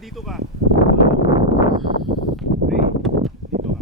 dito ka. Ray, dito ka.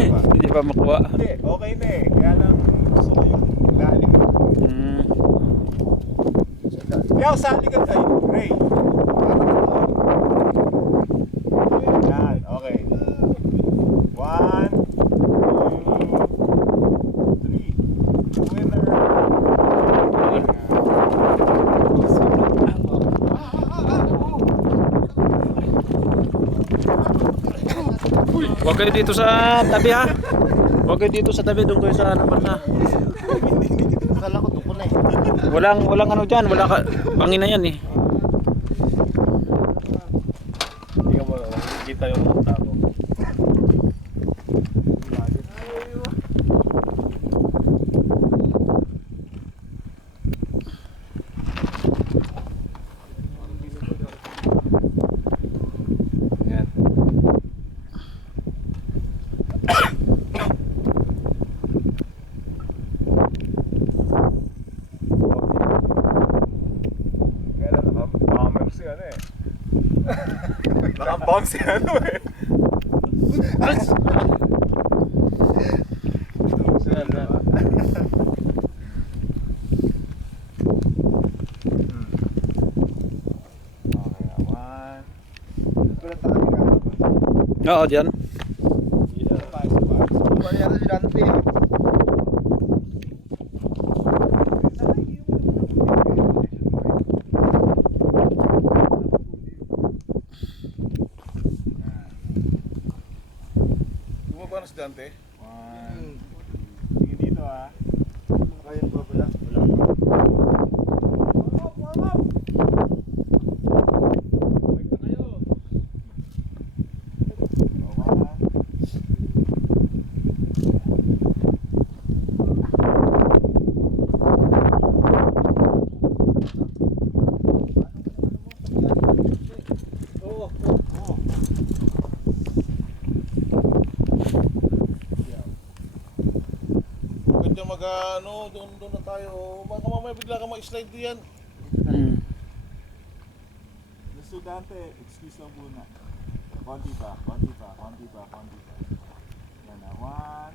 Hindi pa makuha. Hindi, okay na eh. Kaya lang gusto ko yung lalim. Kaya sali ka tayo, Ray. Yan, okay. 1, 2, 3. Winner. Huwag kayo dito sa tabi ha. Huwag kayo dito sa tabi, doon kayo sa naman na. Akala ko tukol na eh. Walang ano dyan, wala ka, pangina yan eh. Hindi ka mo, kita yung mata ko. Nakabomb si ano eh. Oo, dyan. Kaya si Dante. Bumaba na si Dante. 1. Tingin dito ah. Kaya ba pala? ano, doon na tayo. Baka mamaya bigla ka ma-slide diyan. Hmm. Estudyante, excuse lang muna. Konti pa. Yan na, 1.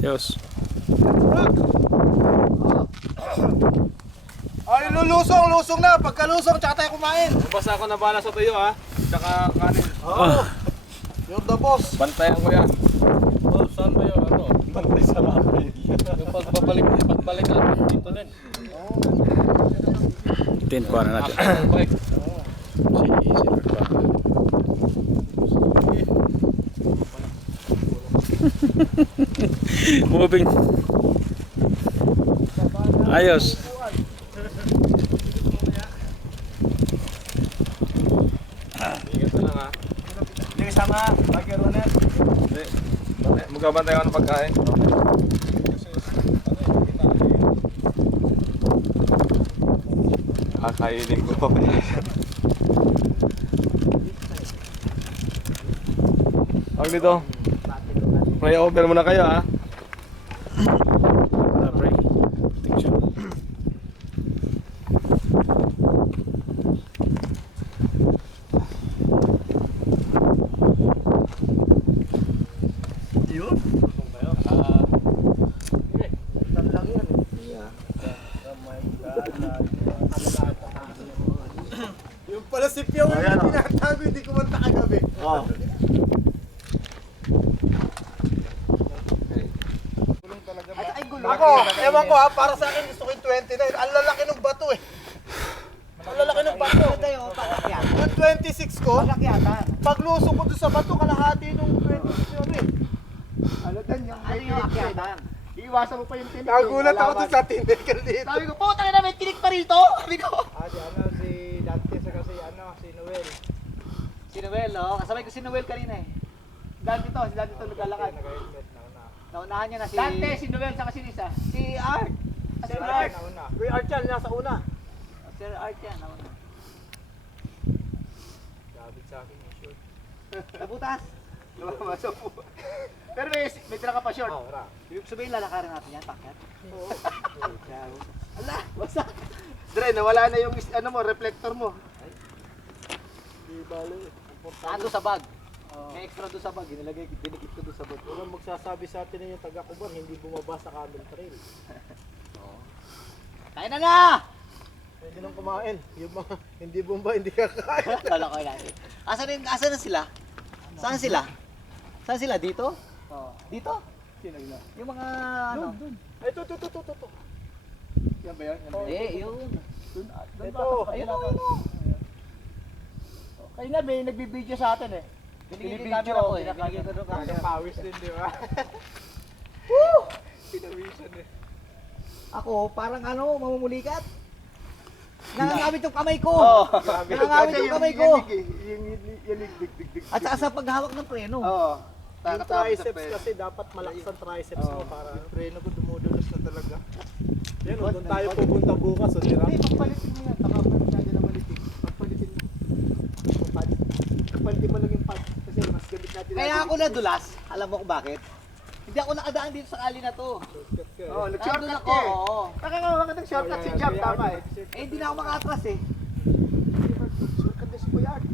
Ayos. Ay, lusong na. Pagkalusong, tsaka tayo kumain. Basta ako na bala sa tuyo ha. Tsaka kanin. Oo. You're the boss. Bantayan ko yan. Oh, saan ba yun? Ano? Bantay sa lahat. Yung pagbalik natin dito din. Tin, kuha na natin. Okay. Si Silver pa. Moving. Ayos. Ingat na lang ha. Hindi kasama. Bagay Ronel. Hindi. Magkabantay ako ng pagkain. Kakainin ko pa ba yan? Huwag dito. May over muna kayo ha. Break. Picture. Yung pala si Pio yung tinatago, hindi kumanta kagabi. Oo. Ako, ewan ko ha, para sa akin gusto ko yung 29. Ang lalaki ng bato eh. Ang lalaki ng bato. Yung 26 ko, paglusong ko doon sa bato, kalahati nung 26 yun eh. Ano dan yung akyatan? Iiwasan mo pa yung tinik. Nagulat ako doon sa tinik dito. Sabi ko, puta na may tinik pa rito! Sabi ko. Si Dante sa kasi si Noel. Si Noel, oh. Kasabay ko si Noel kanina eh. Si Dante to naglalakad. Naunahan niya na si... Dante, si Noel, saka si Lisa. Si Art. Si Art. Kuya Art yan, nasa una. Si Art yan, nauna. Gabit sa akin yung short. Nabutas. Lumamasok po. Pero may tira ka pa short. Ibig sabihin, lalakarin natin yan, pakyat. Oo. Ala, wasak. Dre, nawala na yung reflector mo. Di bale. Ando sa bag. May extra doon sa bag, dinikit ko doon sa bag. Walang magsasabi sa atin na yung taga-Kuban, hindi bumaba sa Camel Trail. Kain na! Pwede nang kumain. Yung mga hindi bumba, hindi kakain. Lalakay natin. Asan na sila? Saan sila? Saan sila? Dito? Dito? Yung mga ano? Ay, ito. Yan ba yan? Yun. Ito. Ayun o. Kayo na, may nagbibideo sa atin eh. Binibidyo ako eh. Binibidyo ko doon. Pawis din, di ba? Pinawisan eh. Ako, parang ano, mamumulikat. Nangangamit yung kamay ko. Nangangamit yung kamay ko. Yung dig. At saka sa paghawak ng preno. Oo. Yung triceps kasi dapat malakas ang triceps mo para yung preno ko dumudulas na talaga. Yan, doon tayo pupunta bukas. Hindi, pagpalitin mo yan. Takapag masyado na malitin. Pagpalitin mo. Pagpalitin mo lang yung pad. Kasi mas gamit natin. Kaya ako nadulas. Alam mo kung bakit? Hindi ako nakadaan dito sa kali na to. Oo, Nandun nag-shortcut ako, ka eh. oo. Nakakawa ka ng shortcut si Jam, tama eh. Eh, hindi na ako makatras eh. Shortcut na si Kuya Art.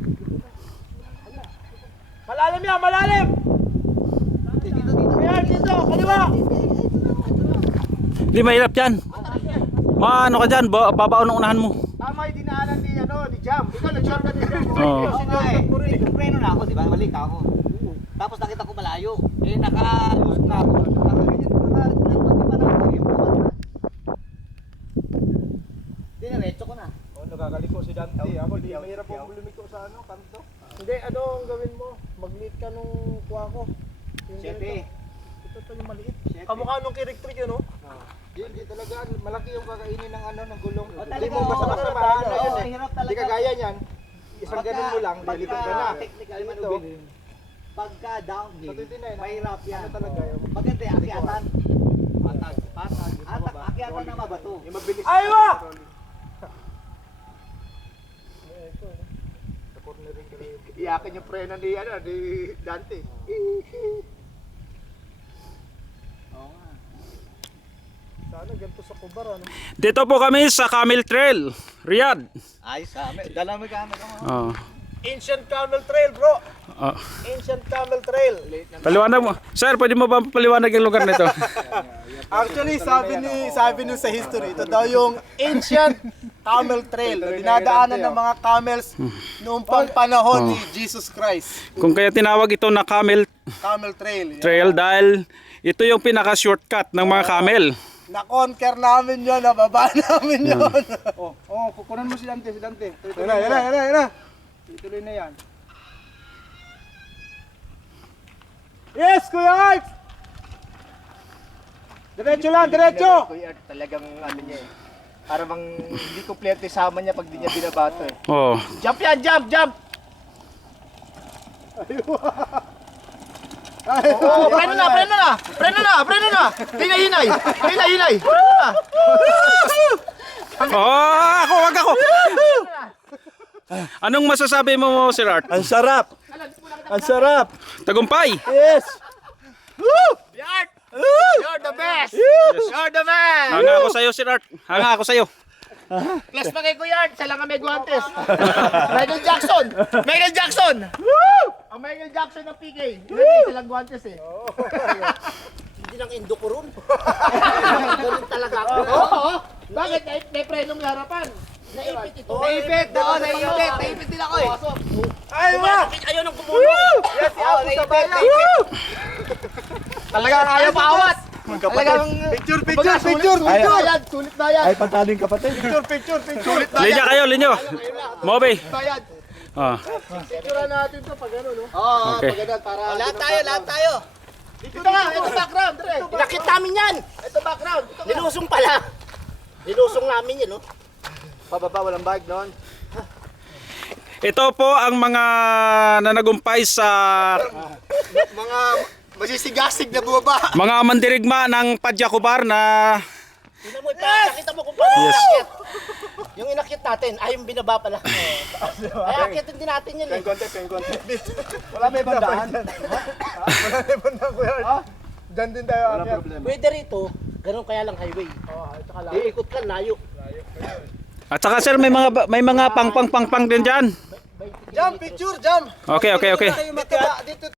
Malalim yan, malalim! Dito. Ayan, dito, kaliwa! Hindi mahirap yan. Ano ka dyan? Babaon ang unahan mo. Tama yung dinaanan ni Jam. Ikaw nag-shortcut ni Jam. Oo. Kasi nga eh, preno na ako, di ba? Balik ako. Tapos nakita ko malayo. Eh, naka-lose na ako. Dinerecho ko na. Oh, nagagaliko si Dante. Ako, di mahirap akong lumiko sa kanto. Hindi, ano ang gawin mo? Mag-meet ka nung kuha ko. Yung Siyempre. ganito. Ito yung maliit. Kamukha nung kirik-trik yun, no? Hindi talaga, malaki yung kakainin ng ano, ng gulong. O Hindi talaga, mo basta-basta maano yun eh. hirap Hindi talaga. kagaya niyan. Isang ganun mo lang, lilipad ka na. Technical Ito, manubilin. Pagka downhill, Sa 29, mahirap yan. ano talaga yun? Maganda yung akyatan. Akyatan na mabato. Yung mabilis. Aywa! Iyakin yung preno ni, ano, ni Dante. Sana ganito sa Kubar, ano? Dito po kami sa Camel Trail, Riyadh. Ayos kami. Dala mo kami. Oh. Ancient Camel Trail, bro. Oh. Ancient Camel Trail. Paliwanag mo. Sir, pwede mo ba paliwanag yung lugar nito? Actually, sabi nung sa history, ito daw yung Ancient Camel Trail na dinadaanan ng mga camels noong pang panahon ni Jesus Christ. Kung kaya tinawag ito na Camel Camel Trail. Yan. Trail dahil ito yung pinaka-shortcut ng mga camel. Na-conquer namin yun, nababa namin yun. Kukunan mo si Dante, si Dante. Yan na. Ituloy na yan. Yes, Kuya Art! Diretso lang, diretso! Kuya Art, talagang ano niya eh. Para bang hindi kompleto yung sama niya pag di niya binabato eh. Oh. Jump yan, jump, jump! Oo, preno na! Hinay! Oh, wag ako. Anong masasabi mo, Sir Art? Ang sarap! Ang sarap! Tagumpay. Yes! You're the best! You're the man! Hanga ako sa'yo, Sir Art. Hanga ako sa'yo. Plus pa kay Kuya Art, siya lang ang may guantes. Michael Jackson! Ang Michael Jackson ng PK. Hindi silang guantes eh. Hindi lang indo ko ron. Ganun talaga ako. Oo. Bakit? May prenong harapan. Naipit ito. Naipit din ako eh. Aywa! Ayaw nang kumulong. Yes, si Apo sa bayan! Talagang ayaw paawat. Talagang Picture! sulit na yan. pataling kapatid. Picture! Sulit na Linya yan. kayo, linyo. Moby. Bayad. Ah. Picture natin to pag ano, no? Okay. Pagano'n para... Lahat tayo. Dito na, ito background, Dre. Inakit namin yan. Ito background. Nilusong pala. Nilusong namin yan, no? Pababa, walang bag noon. Ito po ang mga nanagumpay sa Mga masisigasig na bumaba. mga mandirigma ng Padyakubar na Tingnan mo, nakita mo kung paano inakit. Yung inakit natin, ay yung binaba pala. Ay, akitin din natin yan eh. Wala may bandaan. Wala may bandaan, Kuya Art. Diyan din tayo. Pwede rito, ganun kaya lang highway. Iikot ka, layo. at saka sir may mga pang din diyan. Jump, picture, jump! Okay. Dito